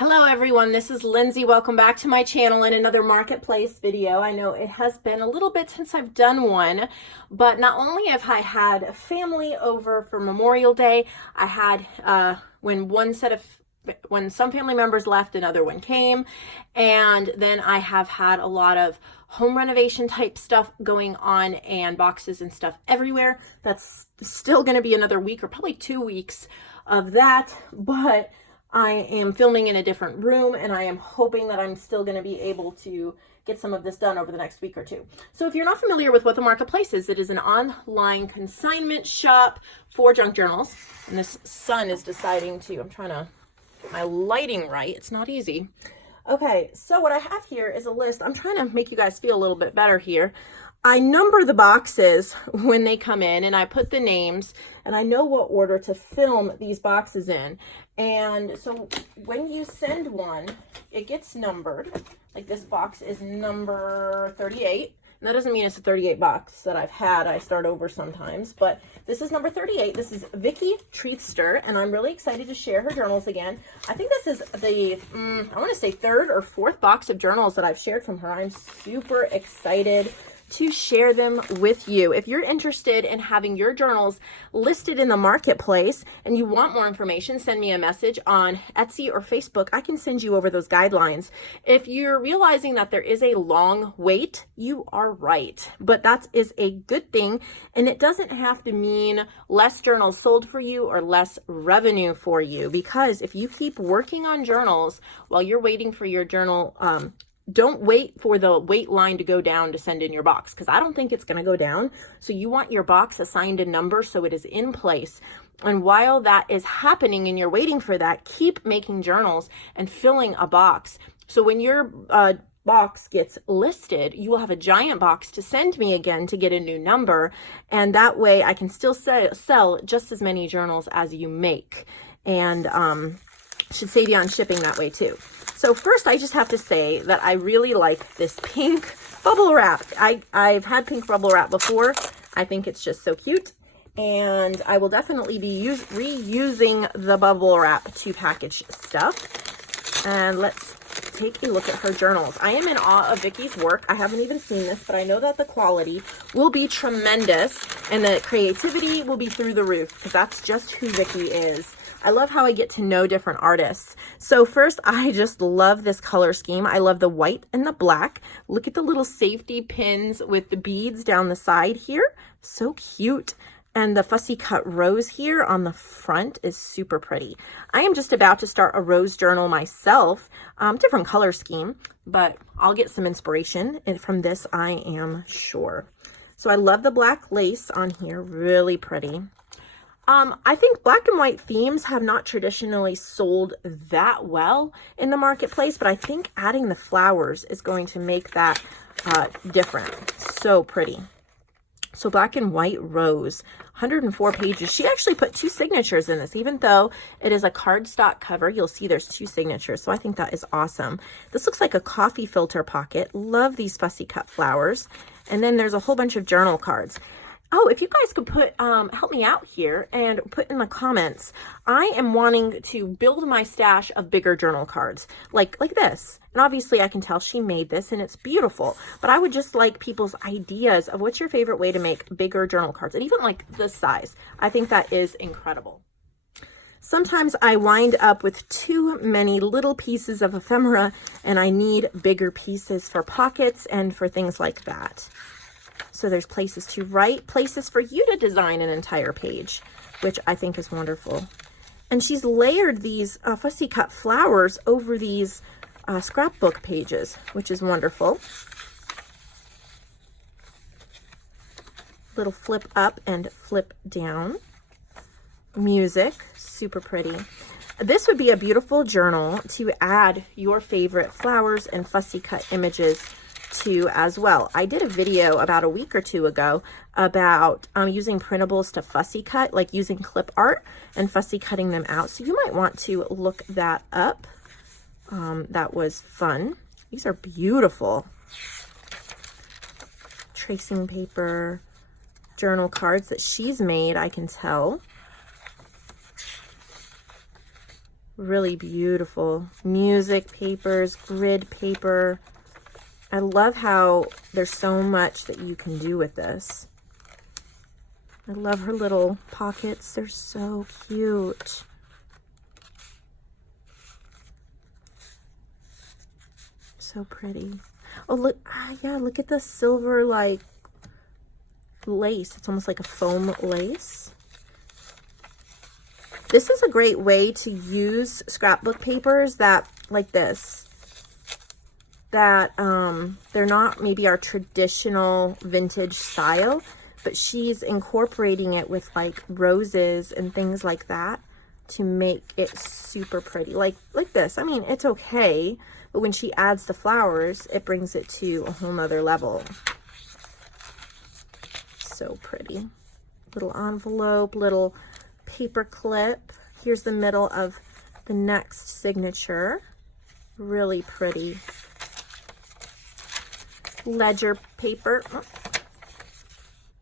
Hello everyone, this is Lindsay. Welcome back to my channel and another marketplace video. I know it has been a little bit since I've done one, but not only have I had family over for Memorial Day, I had when some family members left, another one came, and then I have had a lot of home renovation type stuff going on and boxes and stuff everywhere. That's still going to be another week or probably 2 weeks of that, but I am filming in a different room and I am hoping that I'm still going to be able to get some of this done over the next week or two. So if you're not familiar with what the marketplace is, it is an online consignment shop for junk journals. And this sun is deciding to, I'm trying to get my lighting right. It's not easy. Okay, so what I have here is a list. I'm trying to make you guys feel a little bit better here. I number the boxes when they come in and I put the names and I know what order to film these boxes in. And so when you send one, it gets numbered. Like this box is number 38. And that doesn't mean it's a 38 box that I've had. I start over sometimes, but this is number 38. This is Vickie Treatster, and I'm really excited to share her journals again. I think this is the, I want to say third or fourth box of journals that I've shared from her. I'm super excited to share them with you. If you're interested in having your journals listed in the marketplace and you want more information, send me a message on Etsy or Facebook. I can send you over those guidelines. If you're realizing that there is a long wait, you are right, but that is a good thing. And it doesn't have to mean less journals sold for you or less revenue for you, because if you keep working on journals while you're waiting for your journal, don't wait for the wait line to go down to send in your box, because I don't think it's going to go down. So you want your box assigned a number so it is in place. And while that is happening and you're waiting for that, keep making journals and filling a box. So when your box gets listed, you will have a giant box to send me again to get a new number. And that way I can still sell just as many journals as you make. And should save you on shipping that way too. So first, I just have to say that I really like this pink bubble wrap. I've had pink bubble wrap before. I think it's just so cute. And I will definitely be reusing the bubble wrap to package stuff. And let's take a look at her journals. I am in awe of Vickie's work. I haven't even seen this, but I know that the quality will be tremendous and the creativity will be through the roof, because that's just who Vickie is. I love how I get to know different artists. So first, I just love this color scheme. I love the white and the black. Look at the little safety pins with the beads down the side here. So cute. And the fussy cut rose here on the front is super pretty. I am just about to start a rose journal myself, different color scheme, but I'll get some inspiration from this, I am sure. So I love the black lace on here, really pretty. I think black and white themes have not traditionally sold that well in the marketplace, but I think adding the flowers is going to make that different. So pretty. So black and white rose, 104 pages. She actually put 2 signatures in this, even though it is a cardstock cover. You'll see there's 2 signatures. So I think that is awesome. This looks like a coffee filter pocket. Love these fussy cut flowers. And then there's a whole bunch of journal cards. Oh, if you guys could put, help me out here and put in the comments, I am wanting to build my stash of bigger journal cards, like this. And obviously I can tell she made this and it's beautiful, but I would just like people's ideas of what's your favorite way to make bigger journal cards, and even like this size. I think that is incredible. Sometimes I wind up with too many little pieces of ephemera and I need bigger pieces for pockets and for things like that. So there's places to write, places for you to design an entire page, which I think is wonderful. And she's layered these fussy cut flowers over these scrapbook pages, which is wonderful. Little flip up and flip down. Music, super pretty. This would be a beautiful journal to add your favorite flowers and fussy cut images to as well. I did a video about a week or 2 ago about using printables to fussy cut, like using clip art and fussy cutting them out. So you might want to look that up. That was fun. These are beautiful. Tracing paper, journal cards that she's made, I can tell. Really beautiful. Music papers, grid paper. I love how there's so much that you can do with this. I love her little pockets. They're so cute. So pretty. Oh, look. Yeah, look at the silver, like, lace. It's almost like a foam lace. This is a great way to use scrapbook papers that, like this, that they're not maybe our traditional vintage style, but she's incorporating it with like roses and things like that to make it super pretty. Like this. I mean, it's okay, but when she adds the flowers, it brings it to a whole nother level. So pretty. Little envelope, little paper clip. Here's the middle of the next signature. Really pretty. Ledger paper.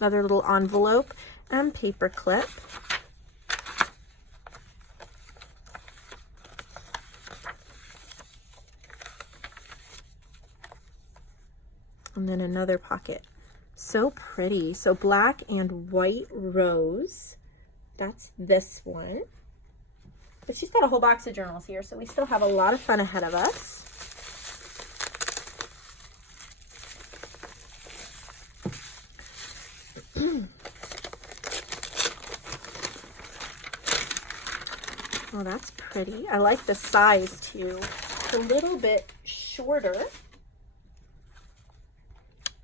Another little envelope and paper clip. And then another pocket. So pretty. So black and white rose. That's this one. But she's got a whole box of journals here, so we still have a lot of fun ahead of us. Oh, that's pretty. I like the size too. It's a little bit shorter.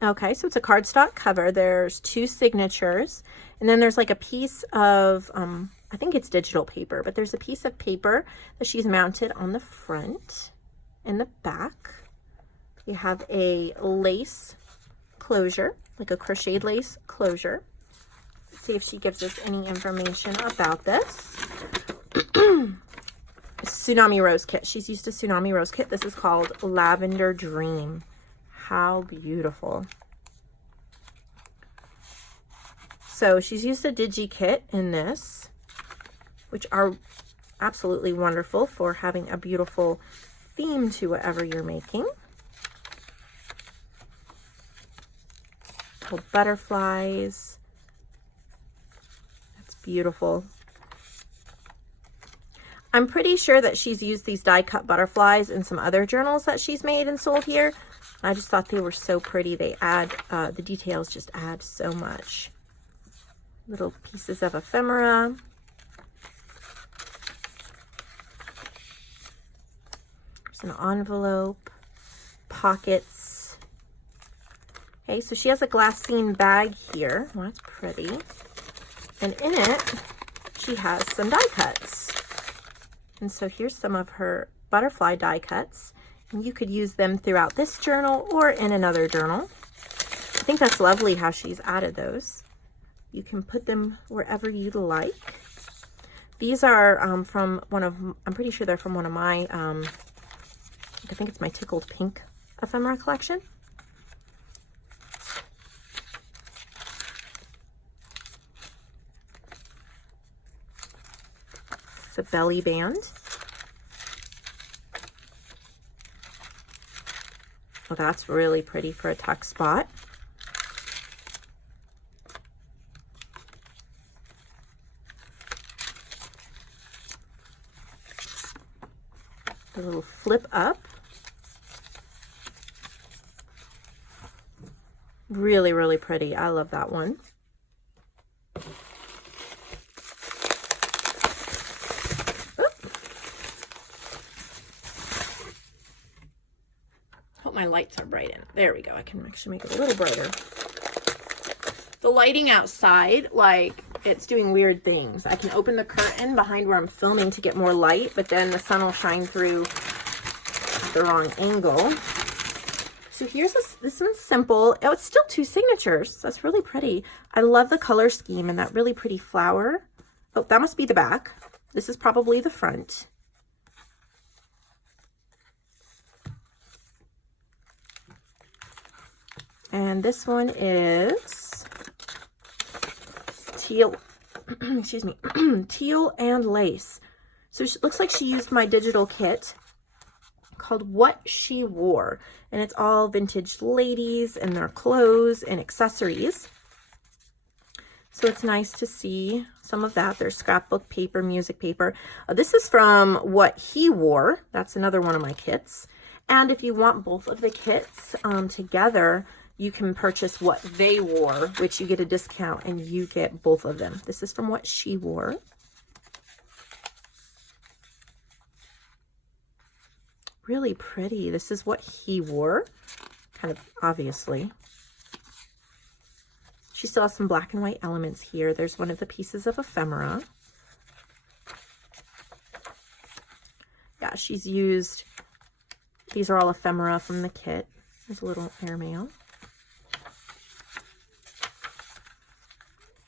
Okay, so it's a cardstock cover. There's 2 signatures, and then there's like a piece of, I think it's digital paper, but there's a piece of paper that she's mounted on the front and the back. You have a lace closure, like a crocheted lace closure. Let's see if she gives us any information about this. Tsunami Rose Kit. She's used a Tsunami Rose Kit. This is called Lavender Dream. How beautiful. So she's used a digi kit in this, which are absolutely wonderful for having a beautiful theme to whatever you're making. Little butterflies. That's beautiful. I'm pretty sure that she's used these die cut butterflies in some other journals that she's made and sold here. I just thought they were so pretty. They add, the details just add so much. Little pieces of ephemera. There's an envelope, pockets. Okay, so she has a glassine bag here. Well, that's pretty. And in it, she has some die cuts. And so here's some of her butterfly die cuts. And you could use them throughout this journal or in another journal. I think that's lovely how she's added those. You can put them wherever you'd like. These are from one of, I'm pretty sure they're from one of my, I think it's my Tickled Pink ephemera collection. It's a belly band. Oh, that's really pretty for a tuck spot. A little flip up. Really, really pretty. I love that one. My lights are bright in. There we go. I can actually make it a little brighter. The lighting outside, like, it's doing weird things. I can open the curtain behind where I'm filming to get more light, but then the sun will shine through at the wrong angle. So here's this one's simple. Oh, it's still 2 signatures. That's really pretty. I love the color scheme and that really pretty flower. Oh, that must be the back. This is probably the front. And this one is teal, excuse me, teal and lace. So it looks like she used my digital kit called What She Wore, and it's all vintage ladies and their clothes and accessories. So it's nice to see some of that. There's scrapbook paper, music paper. This is from What He Wore. That's another one of my kits. And if you want both of the kits together, you can purchase What They Wore, which you get a discount and you get both of them. This is from What She Wore. Really pretty. This is What He Wore, kind of obviously. She still has some black and white elements here. There's one of the pieces of ephemera. Yeah, she's used, these are all ephemera from the kit. There's a little airmail.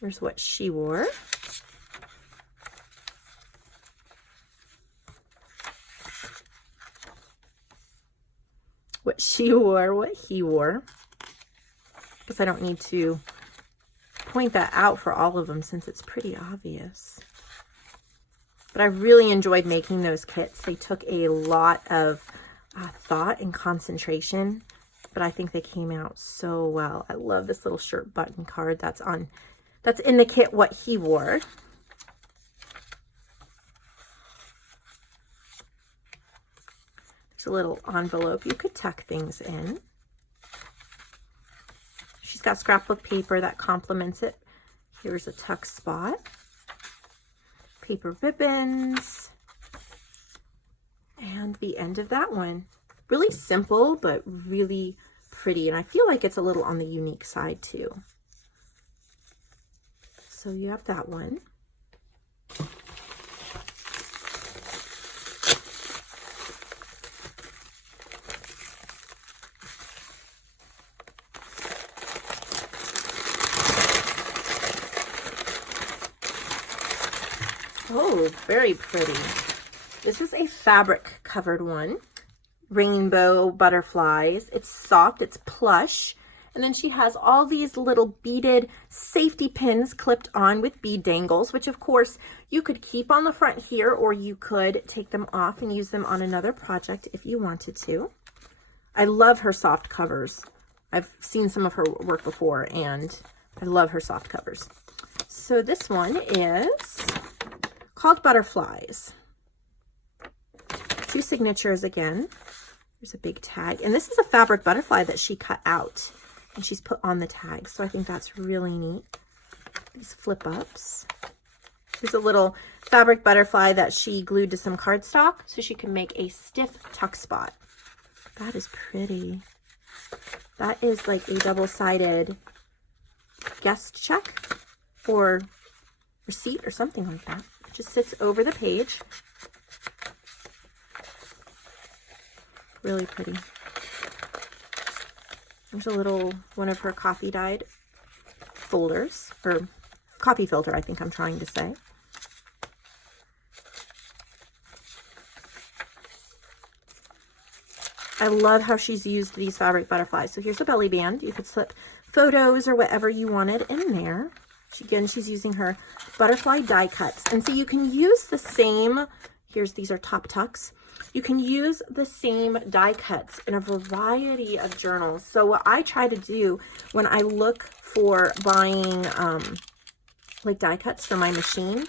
Here's What She Wore. What She Wore, What He Wore. Guess I don't need to point that out for all of them since it's pretty obvious. But I really enjoyed making those kits. They took a lot of thought and concentration, but I think they came out so well. I love this little shirt button card that's in the kit What He Wore. There's a little envelope you could tuck things in. She's got scrapbook paper that complements it. Here's a tuck spot. Paper ribbons. And the end of that one. Really simple, but really pretty. And I feel like it's a little on the unique side too. So you have that one. Oh, very pretty. This is a fabric covered one. Rainbow butterflies. It's soft, it's plush. And then she has all these little beaded safety pins clipped on with bead dangles, which of course you could keep on the front here, or you could take them off and use them on another project if you wanted to. I love her soft covers. I've seen some of her work before and I love her soft covers. So this one is called Butterflies. 2 signatures again. There's a big tag. And this is a fabric butterfly that she cut out and she's put on the tag. So I think that's really neat. These flip ups. There's a little fabric butterfly that she glued to some cardstock so she can make a stiff tuck spot. That is pretty. That is like a double-sided guest check or receipt or something like that. It just sits over the page. Really pretty. There's a little one of her coffee dyed folders, or coffee filter, I think I'm trying to say. I love how she's used these fabric butterflies. So here's a belly band. You could slip photos or whatever you wanted in there. Again, she's using her butterfly die cuts. And so you can use the same, these are top tucks. You can use the same die cuts in a variety of journals. So what I try to do when I look for buying like die cuts for my machine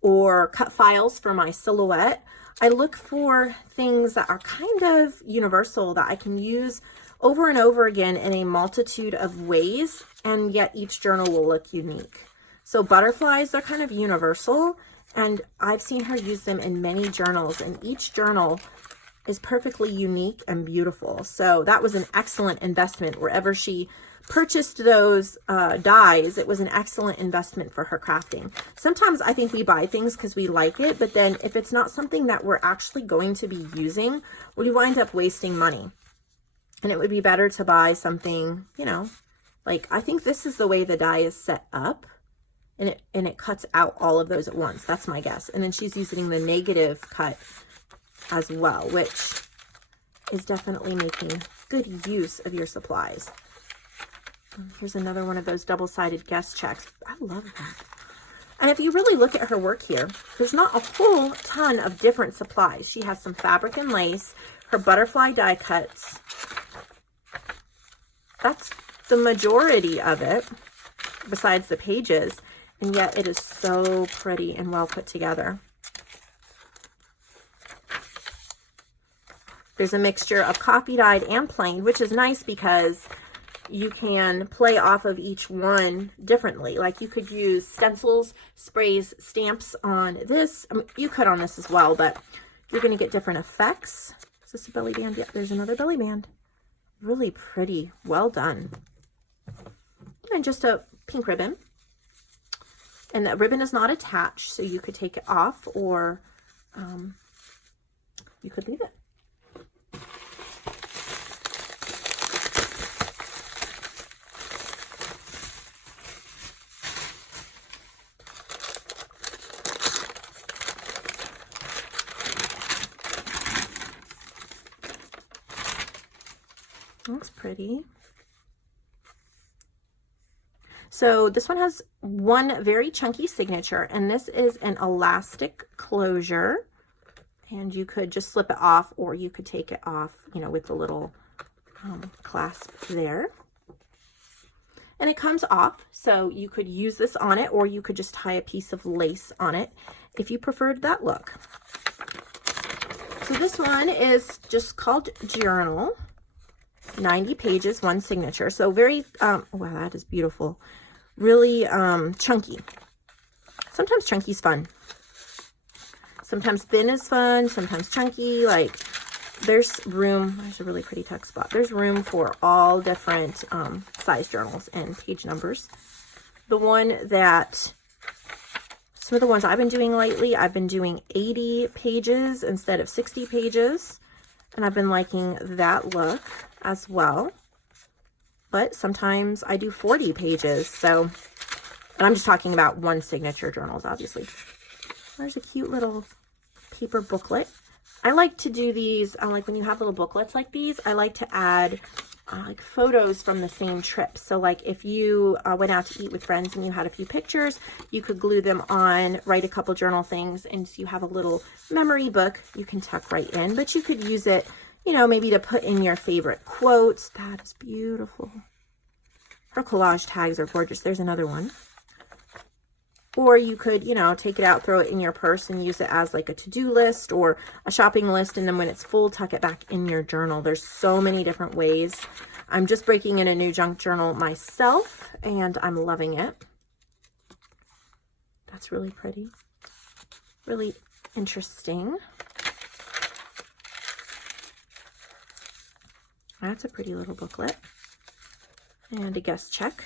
or cut files for my silhouette, I look for things that are kind of universal that I can use over and over again in a multitude of ways, and yet each journal will look unique. So butterflies, they're kind of universal, and I've seen her use them in many journals, and each journal is perfectly unique and beautiful. So that was an excellent investment. Wherever she purchased those dies, it was an excellent investment for her crafting. Sometimes I think we buy things because we like it, but then if it's not something that we're actually going to be using, we wind up wasting money. And it would be better to buy something, you know, like I think this is the way the die is set up, and it cuts out all of those at once. That's my guess. And then she's using the negative cut as well, which is definitely making good use of your supplies. Here's another one of those double-sided guest checks. I love that. And if you really look at her work here, there's not a whole ton of different supplies. She has some fabric and lace, her butterfly die cuts. That's the majority of it, besides the pages. And yet it is so pretty and well put together. There's a mixture of coffee dyed and plain, which is nice because you can play off of each one differently. Like you could use stencils, sprays, stamps on this. I mean, you could on this as well, but you're going to get different effects. Is this a belly band? Yeah, there's another belly band. Really pretty. Well done. And just a pink ribbon. And that ribbon is not attached, so you could take it off or you could leave it. Looks pretty. So this one has one very chunky signature, and this is an elastic closure, and you could just slip it off, or you could take it off, you know, with the little clasp there. And it comes off, so you could use this on it, or you could just tie a piece of lace on it if you preferred that look. So this one is just called Journal. 90 pages, one signature. So very, wow, that is beautiful. Really chunky. Sometimes chunky is fun. Sometimes thin is fun. Sometimes chunky. Like there's room. There's a really pretty tuck spot. There's room for all different size journals and page numbers. The one that, some of the ones I've been doing lately, I've been doing 80 pages instead of 60 pages. And I've been liking that look as well. But sometimes I do 40 pages. So, and I'm just talking about one signature journals, obviously. There's a cute little paper booklet. I like to do these, like when you have little booklets like these, I like to add like photos from the same trip. So like if you went out to eat with friends and you had a few pictures, you could glue them on, write a couple journal things, and so you have a little memory book you can tuck right in. But you could use it, you know, maybe to put in your favorite quotes. That is beautiful. Her collage tags are gorgeous. There's another one. Or you could, you know, take it out, throw it in your purse and use it as like a to-do list or a shopping list. And then when it's full, tuck it back in your journal. There's so many different ways. I'm just breaking in a new junk journal myself and I'm loving it. That's really pretty. Really interesting. That's a pretty little booklet. And a guest check.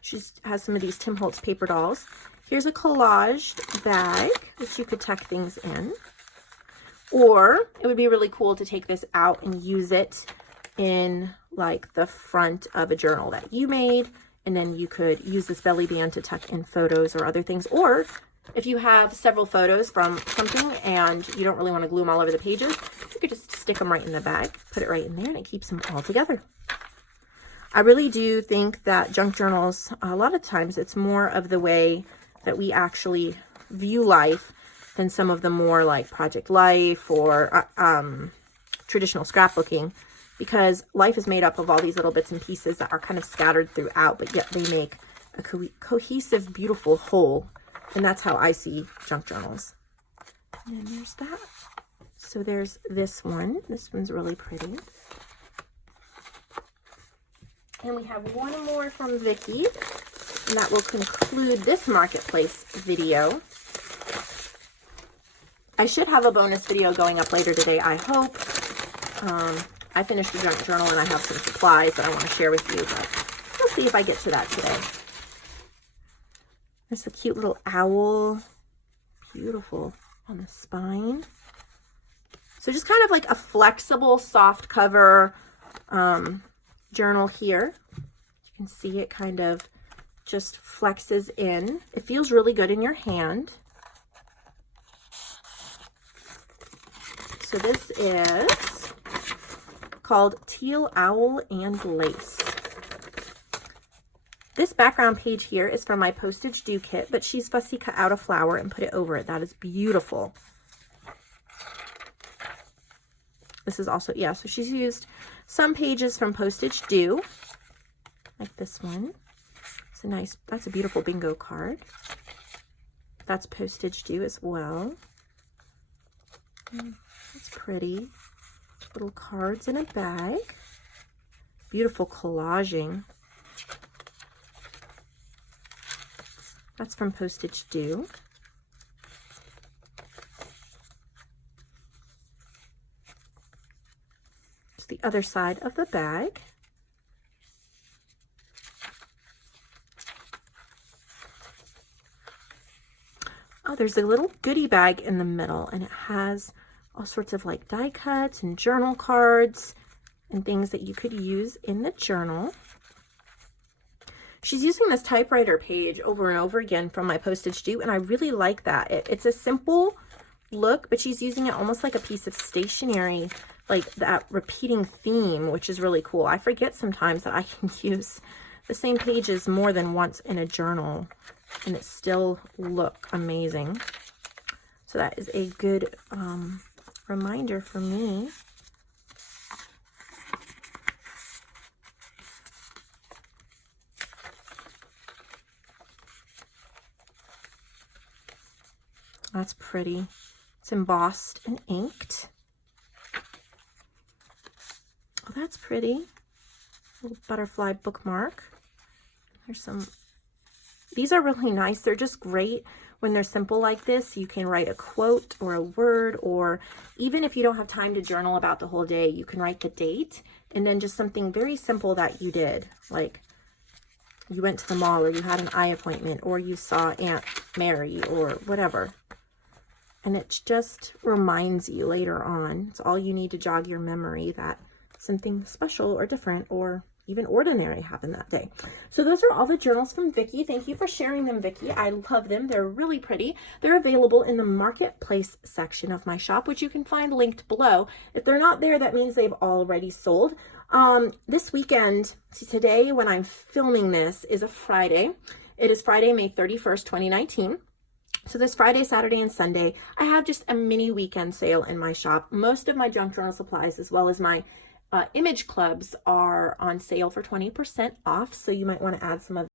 She has some of these Tim Holtz paper dolls. Here's a collaged bag, which you could tuck things in. Or it would be really cool to take this out and use it in like the front of a journal that you made. And then you could use this belly band to tuck in photos or other things. Or if you have several photos from something and you don't really want to glue them all over the pages, you could just stick them right in the bag, put it right in there, and it keeps them all together. I really do think that junk journals, a lot of times it's more of the way that we actually view life than some of the more like Project Life or traditional scrapbooking, because life is made up of all these little bits and pieces that are kind of scattered throughout, but yet they make a cohesive, beautiful whole. And that's how I see junk journals. And then there's that. So there's this one. This one's really pretty. And we have one more from Vickie, and that will conclude this marketplace video. I should have a bonus video going up later today, I hope. I finished the junk journal and I have some supplies that I want to share with you, but we'll see if I get to that today. There's a cute little owl. Beautiful on the spine. So just kind of like a flexible, soft cover journal here. You can see it kind of just flexes in. It feels really good in your hand. So this is called Teal Owl and Lace. This background page here is from my postage due kit, but she's fussy cut out a flower and put it over it. That is beautiful. This is also, yeah, so she's used some pages from postage due, like this one. It's a nice, that's a beautiful bingo card. That's postage due as well. That's pretty. Little cards in a bag. Beautiful collaging. That's from postage due. It's the other side of the bag. Oh, there's a little goodie bag in the middle, and it has all sorts of like die cuts and journal cards and things that you could use in the journal. She's using this typewriter page over and over again from my postage due, and I really like that. It's a simple look, but she's using it almost like a piece of stationery, like that repeating theme, which is really cool. I forget sometimes that I can use the same pages more than once in a journal and it still look amazing. So that is a good reminder for me. That's pretty. It's embossed and inked. Oh, that's pretty. Little butterfly bookmark. There's some, these are really nice. They're just great when they're simple like this. You can write a quote or a word, or even if you don't have time to journal about the whole day, you can write the date and then just something very simple that you did. Like you went to the mall, or you had an eye appointment, or you saw Aunt Mary, or whatever. And it just reminds you later on. It's all you need to jog your memory that something special or different or even ordinary happened that day. So those are all the journals from Vickie. Thank you for sharing them, Vickie. I love them. They're really pretty. They're available in the marketplace section of my shop, which you can find linked below. If they're not there, that means they've already sold. This weekend, see, today when I'm filming this is a Friday. It is Friday, May 31st, 2019. So this Friday, Saturday, and Sunday, I have just a mini weekend sale in my shop. Most of my junk journal supplies, as well as my image clubs, are on sale for 20% off. So you might want to add some of